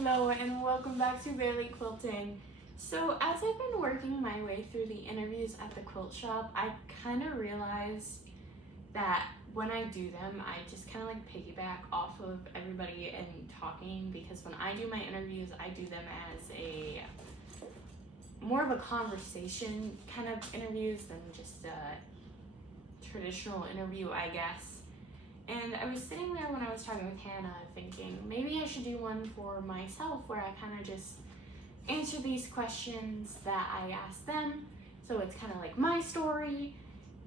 Hello and welcome back to Barely Quilting. So as I've been working my way through the interviews at the quilt shop, I kind of realized that when I do them, I just kind of like piggyback off of everybody and talking, because when I do my interviews, I do them as a more of a conversation kind of interviews than just a traditional interview, I guess. And I was sitting there when I was talking with Hannah thinking maybe I should do one for myself where I kind of just answer these questions that I asked them. So it's kind of like my story,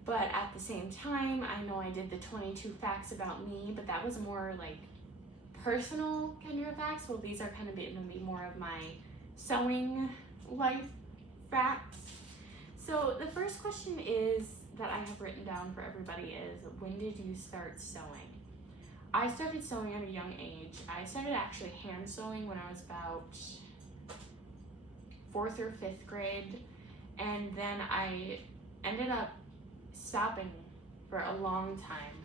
but at the same time, I know I did the 22 facts about me, but that was more like personal Kendra facts. Well, these are kind of going to be more of my sewing life facts. So the first question is that I have written down for everybody is, when did you start sewing? I started sewing at a young age. I started actually hand sewing when I was about 4th or 5th grade, and then I ended up stopping for a long time.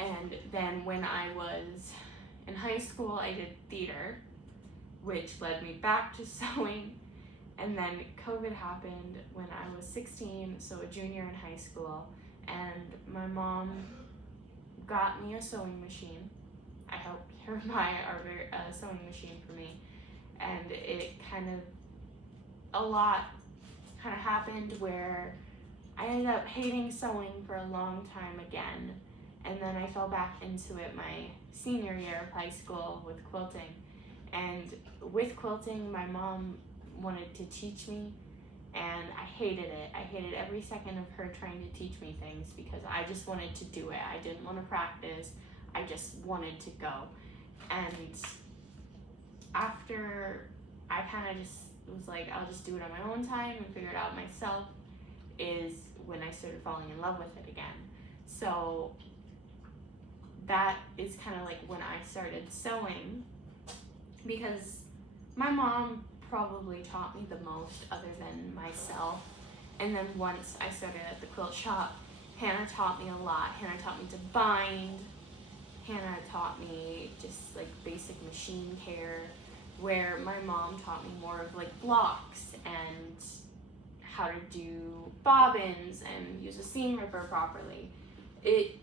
And then when I was in high school, I did theater, which led me back to sewing. And then COVID happened when I was 16, so a junior in high school, and my mom got me a sewing machine. I helped her buy a sewing machine for me, and it a lot happened where I ended up hating sewing for a long time again, and then I fell back into it my senior year of high school with quilting. And with quilting, my mom wanted to teach me, and I hated it. I hated every second of her trying to teach me things because I just wanted to do it. I didn't want to practice. I just wanted to go. And after I just was like, I'll just do it on my own time and figure it out myself, is when I started falling in love with it again. So that is like when I started sewing, because my mom probably taught me the most other than myself. And then once I started at the quilt shop, Hannah taught me a lot. Hannah taught me to bind. Hannah taught me just like basic machine care, where my mom taught me more of like blocks and how to do bobbins and use a seam ripper properly. It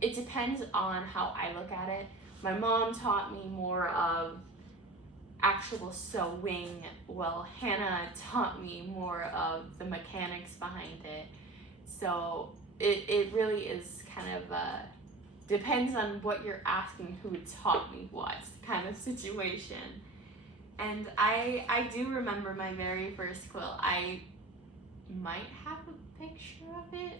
depends on how I look at it. My mom taught me more of actual sewing, while Hannah taught me more of the mechanics behind it. So it really is depends on what you're asking, who taught me what kind of situation. And I do remember my very first quilt. I might have a picture of it.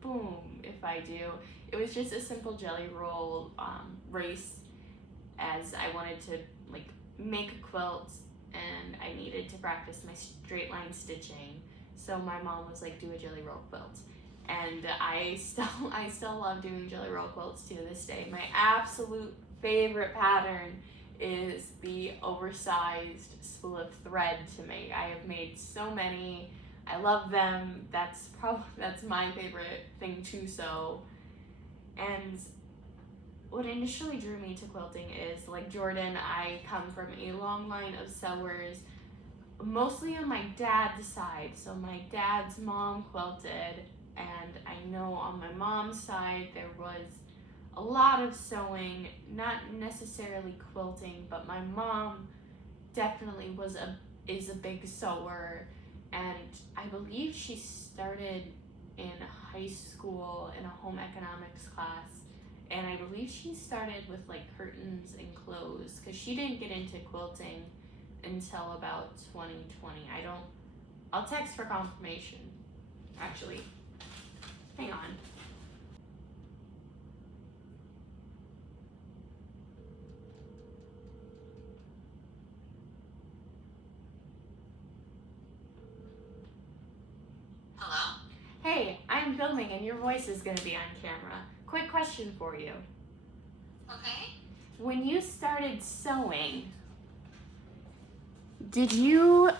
Boom, if I do. It was just a simple jelly roll race, as I wanted to make a quilt and I needed to practice my straight line stitching. So my mom was like, do a jelly roll quilt. And I still love doing jelly roll quilts to this day. My absolute favorite pattern is the oversized spool of thread to make. I have made so many. I love them. That's my favorite thing to sew. And what initially drew me to quilting is, like Jordan, I come from a long line of sewers, mostly on my dad's side. So my dad's mom quilted, and I know on my mom's side there was a lot of sewing, not necessarily quilting, but my mom definitely is a big sewer, and I believe she started in high school in a home economics class. And I believe she started with curtains and clothes, because she didn't get into quilting until about 2020. I'll text for confirmation, actually. Hang on. Hello? Hey, I'm filming and your voice is going to be on camera. Quick question for you. Okay. When you started sewing, did you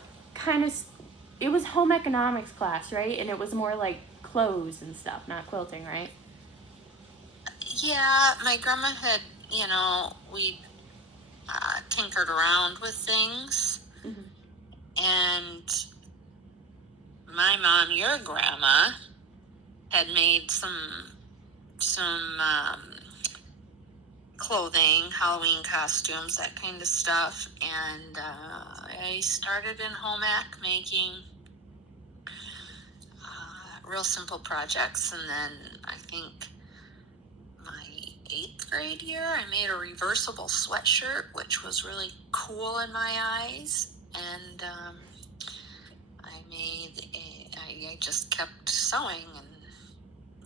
it was home economics class, right? And it was more like clothes and stuff, not quilting, right? Yeah, my grandma had, we tinkered around with things. Mm-hmm. And my mom, your grandma, had made some clothing, Halloween costumes, that kind of stuff. And I started in home ec making real simple projects. And then I think my 8th grade year, I made a reversible sweatshirt, which was really cool in my eyes. And I just kept sewing and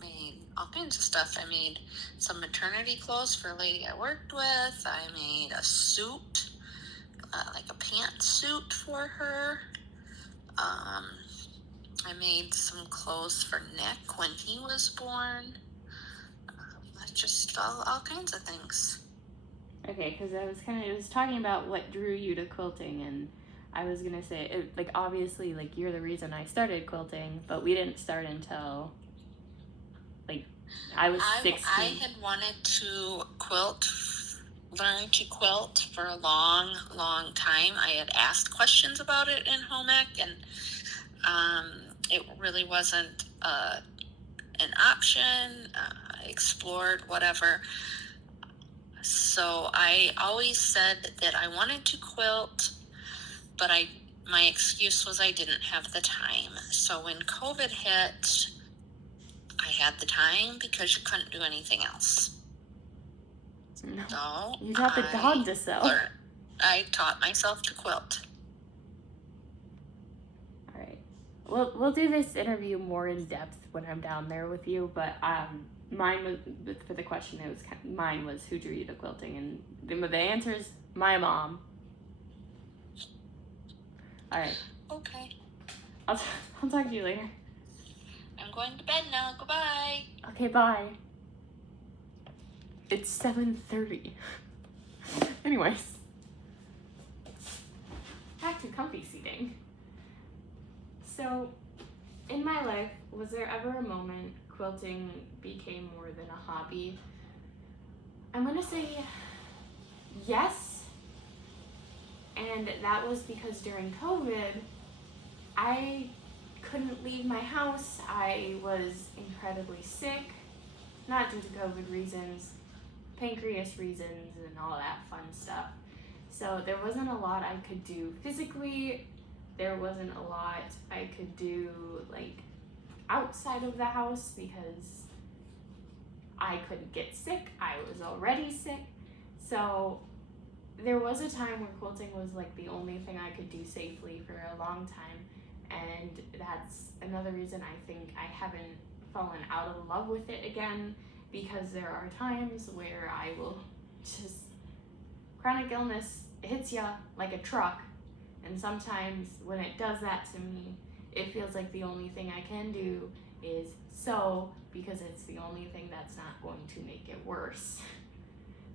made all kinds of stuff. I made some maternity clothes for a lady I worked with. I made a suit, like a pantsuit for her. I made some clothes for Nick when he was born. Just all kinds of things. Okay, because it was talking about what drew you to quilting, and I was gonna say, like, obviously, like, you're the reason I started quilting, but we didn't start until, like, I was 16. I had wanted to learn to quilt for a long, long time. I had asked questions about it in home ec, and it really wasn't an option. I explored whatever. So I always said that I wanted to quilt, but my excuse was I didn't have the time. So when COVID hit, I had the time because you couldn't do anything else. No. So You taught the dog to sew. I taught myself to quilt. All right. We'll do this interview more in depth when I'm down there with you, but mine was, for the question, mine was who drew you to quilting, and the answer is my mom. All right. Okay. I'll talk to you later. I'm going to bed now. Goodbye. Okay, bye. It's 7:30. Anyways, back to comfy seating. So, in my life, was there ever a moment quilting became more than a hobby? I'm gonna say yes, and that was because during COVID, I couldn't leave my house. I was incredibly sick, not due to COVID reasons, pancreas reasons, and all that fun stuff. So there wasn't a lot I could do physically. There wasn't a lot I could do, like, outside of the house because I couldn't get sick. I was already sick. So there was a time where quilting was like the only thing I could do safely for a long time. And that's another reason I think I haven't fallen out of love with it again, because there are times where I will just, chronic illness hits ya like a truck, and sometimes when it does that to me, it feels like the only thing I can do is sew, because it's the only thing that's not going to make it worse.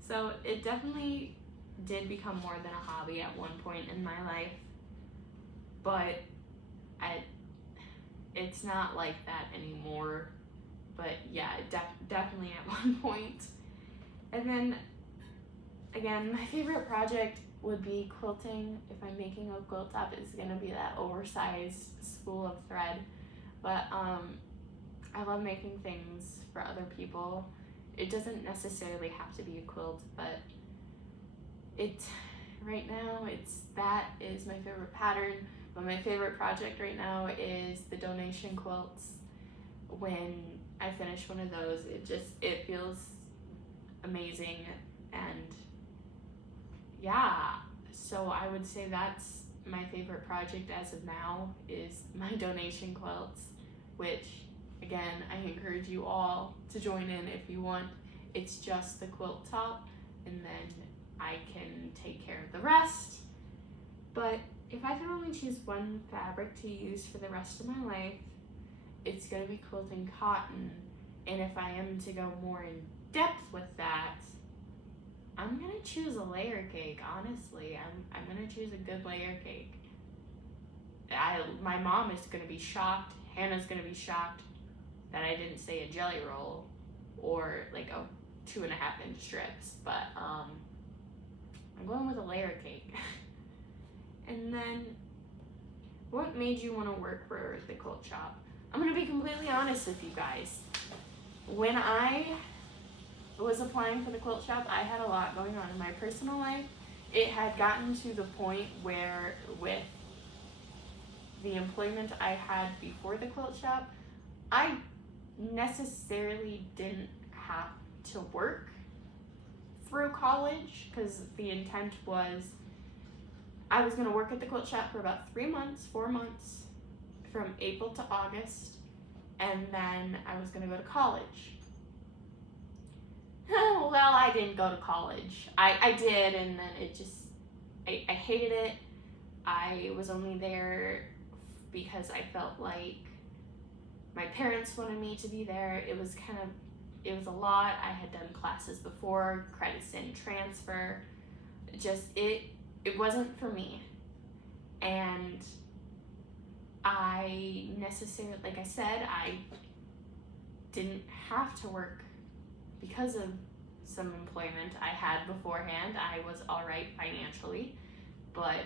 So it definitely did become more than a hobby at one point in my life, but it's not like that anymore. But yeah, definitely at one point. And then again, my favorite project would be quilting. If I'm making a quilt top, it's gonna be that oversized spool of thread. But I love making things for other people. It doesn't necessarily have to be a quilt, but right now that is my favorite pattern. But my favorite project right now is the donation quilts. When I finish one of those, it feels amazing. And yeah, so I would say that's my favorite project as of now, is my donation quilts, which again, I encourage you all to join in if you want. It's just the quilt top, and then I can take care of the rest. But if I could only choose one fabric to use for the rest of my life, it's gonna be quilting cotton. And if I am to go more in depth with that, I'm gonna choose a layer cake. Honestly, I'm gonna choose a good layer cake. My mom is gonna be shocked. Hannah's gonna be shocked that I didn't say a jelly roll or like a 2.5 inch strips. But I'm going with a layer cake. And then, what made you want to work for the quilt shop? I'm going to be completely honest with you guys. When I was applying for the quilt shop, I had a lot going on in my personal life. It had gotten to the point where, with the employment I had before the quilt shop, I necessarily didn't have to work through college, because the intent was I was going to work at the quilt shop for about 4 months, from April to August, and then I was going to go to college. Well, I didn't go to college. I did, and then it just, I hated it. I was only there because I felt like my parents wanted me to be there. It was a lot. I had done classes before, credits didn't transfer. It wasn't for me. And I necessarily, like I said, I didn't have to work because of some employment I had beforehand. I was all right financially, but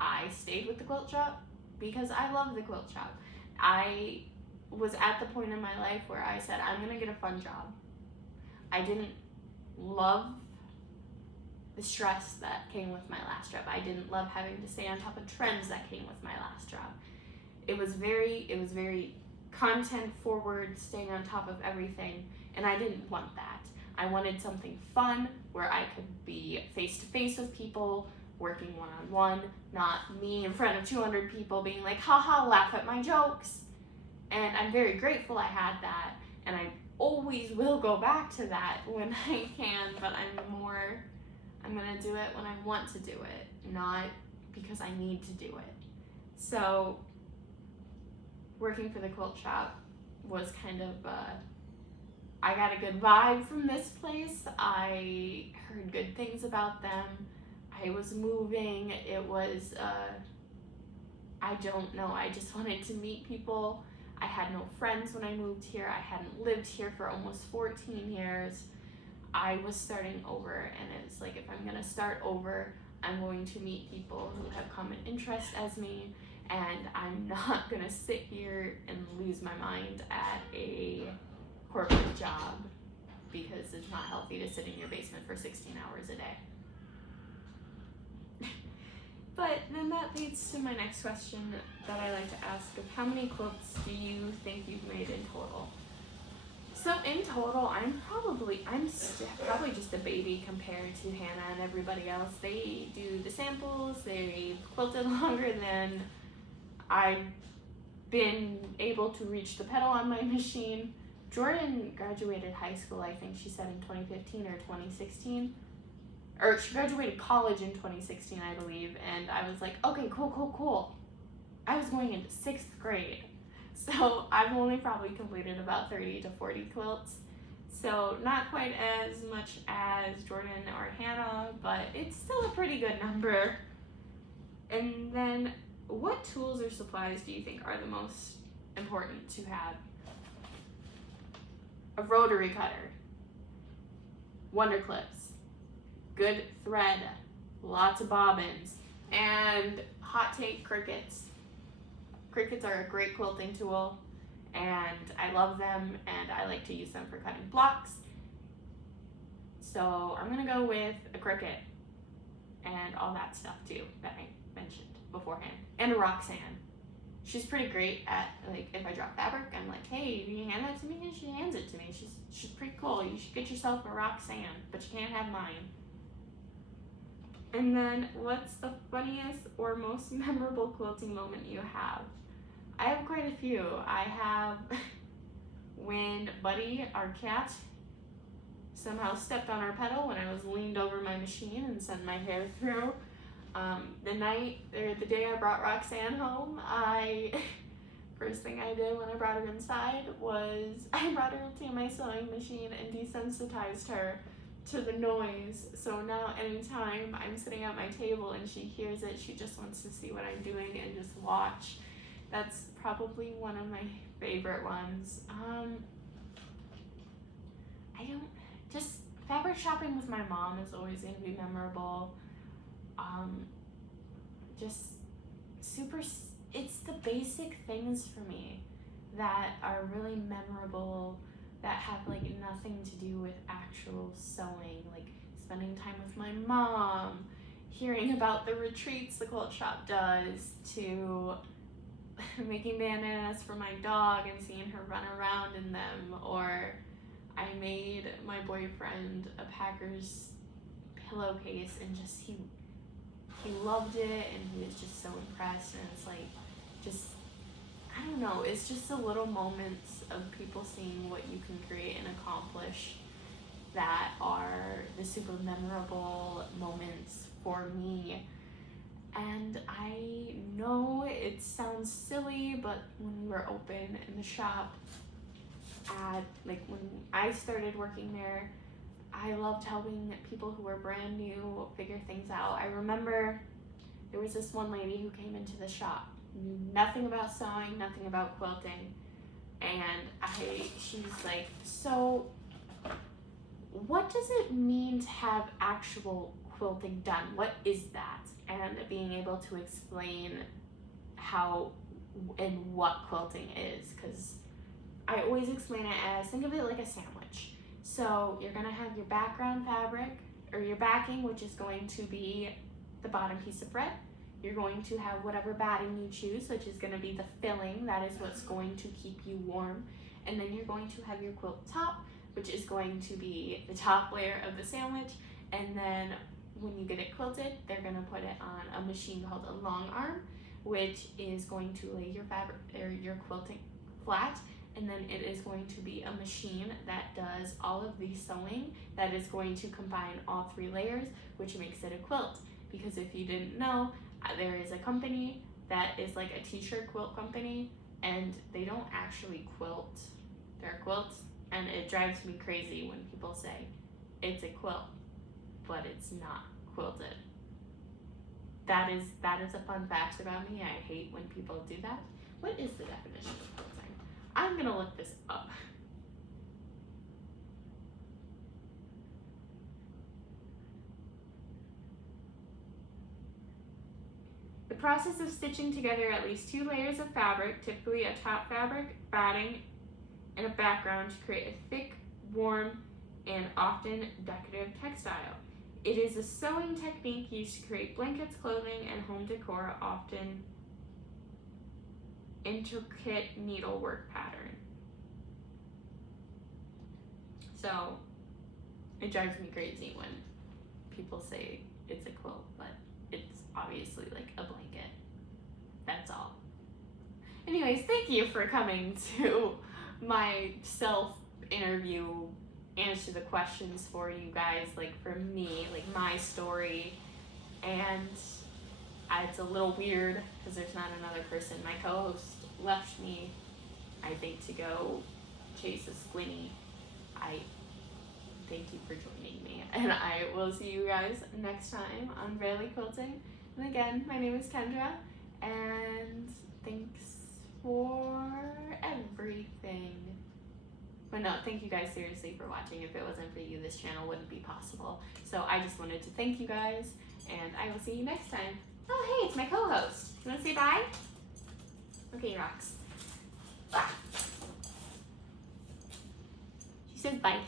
I stayed with the quilt shop because I love the quilt shop. I was at the point in my life where I said, I'm gonna get a fun job. I didn't love the stress that came with my last job. I didn't love having to stay on top of trends that came with my last job. It was very content forward, staying on top of everything, and I didn't want that. I wanted something fun where I could be face to face with people, working one-on-one, not me in front of 200 people being like, haha, laugh at my jokes. And I'm very grateful I had that, and I always will go back to that when I can, but I'm gonna do it when I want to do it, not because I need to do it. So working for the quilt shop was kind of, I got a good vibe from this place. I heard good things about them. I was moving. It was, I don't know, I just wanted to meet people. I had no friends when I moved here. I hadn't lived here for almost 14 years. I was starting over, and it's like, if I'm gonna start over, I'm going to meet people who have common interests as me, and I'm not gonna sit here and lose my mind at a corporate job, because it's not healthy to sit in your basement for 16 hours a day. But then that leads to my next question that I like to ask of how many quilts do you think you've made in total? So in total, I'm probably just a baby compared to Hannah and everybody else. They do the samples, they've quilted longer than I've been able to reach the pedal on my machine. Jordan graduated high school, I think she said in 2015 or 2016. Or she graduated college in 2016, I believe, and I was like, okay, cool. I was going into 6th grade. So I've only probably completed about 30 to 40 quilts. So not quite as much as Jordan or Hannah, but it's still a pretty good number. And then what tools or supplies do you think are the most important to have? A rotary cutter, wonder clips, good thread, lots of bobbins, and hot take crickets. Crickets are a great quilting tool, and I love them, and I like to use them for cutting blocks. So I'm gonna go with a cricket and all that stuff too that I mentioned beforehand, and a Roxanne. She's pretty great at, like, if I drop fabric, I'm like, hey, can you hand that to me? And she hands it to me. She's pretty cool. You should get yourself a Roxanne, but you can't have mine. And then, what's the funniest or most memorable quilting moment you have? I have quite a few. I have when Buddy, our cat, somehow stepped on our pedal when I was leaned over my machine and sent my hair through. The day I brought Roxanne home, first thing I did when I brought her inside was I brought her to my sewing machine and desensitized her to the noise. So now anytime I'm sitting at my table and she hears it, she just wants to see what I'm doing and just watch. That's probably one of my favorite ones. Just fabric shopping with my mom is always going to be memorable. just it's the basic things for me that are really memorable, that have like nothing to do with actual sewing, like spending time with my mom, hearing about the retreats the quilt shop does, to making bandanas for my dog and seeing her run around in them, or I made my boyfriend a Packers pillowcase and just he loved it and he was just so impressed, and it's like just I don't know, it's just the little moments of people seeing what you can create and accomplish that are the super memorable moments for me. And I know it sounds silly, but when we were open in the shop when I started working there, I loved helping people who were brand new figure things out. I remember there was this one lady who came into the shop, knew nothing about sewing, nothing about quilting, and she was like, so what does it mean to have actual quilting done? What is that? And being able to explain how and what quilting is, because I always explain it as, think of it like a sandwich. So you're gonna have your background fabric, or your backing, which is going to be the bottom piece of bread. You're going to have whatever batting you choose, which is gonna be the filling, that is what's going to keep you warm. And then you're going to have your quilt top, which is going to be the top layer of the sandwich. And then when you get it quilted, they're gonna put it on a machine called a long arm, which is going to lay your fabric or your quilting flat. And then it is going to be a machine that does all of the sewing, that is going to combine all three layers, which makes it a quilt. Because if you didn't know, there is a company that is like a t-shirt quilt company, and they don't actually quilt their quilts, and it drives me crazy when people say it's a quilt, but it's not quilted. That is a fun fact about me. I hate when people do that. What is the definition of quilting? I'm gonna look this up. The process of stitching together at least 2 layers of fabric, typically a top fabric, batting, and a background to create a thick, warm, and often decorative textile. It is a sewing technique used to create blankets, clothing, and home decor, often intricate needlework pattern. So it drives me crazy when people say it's a quilt, but it's obviously like a blanket. That's all. Anyways, thank you for coming to my self-interview, answer the questions for you guys, like for me, like my story. And it's a little weird because there's not another person. My co-host left me, I think, to go chase a squinty. I thank you for joining me, and I will see you guys next time on Rarely Quilting. And again, my name is Kendra, and thanks for everything. But no, thank you guys seriously for watching. If it wasn't for you, this channel wouldn't be possible. So I just wanted to thank you guys, and I will see you next time. Oh, hey, it's my co-host. You want to say bye? Okay, rocks. She says bye.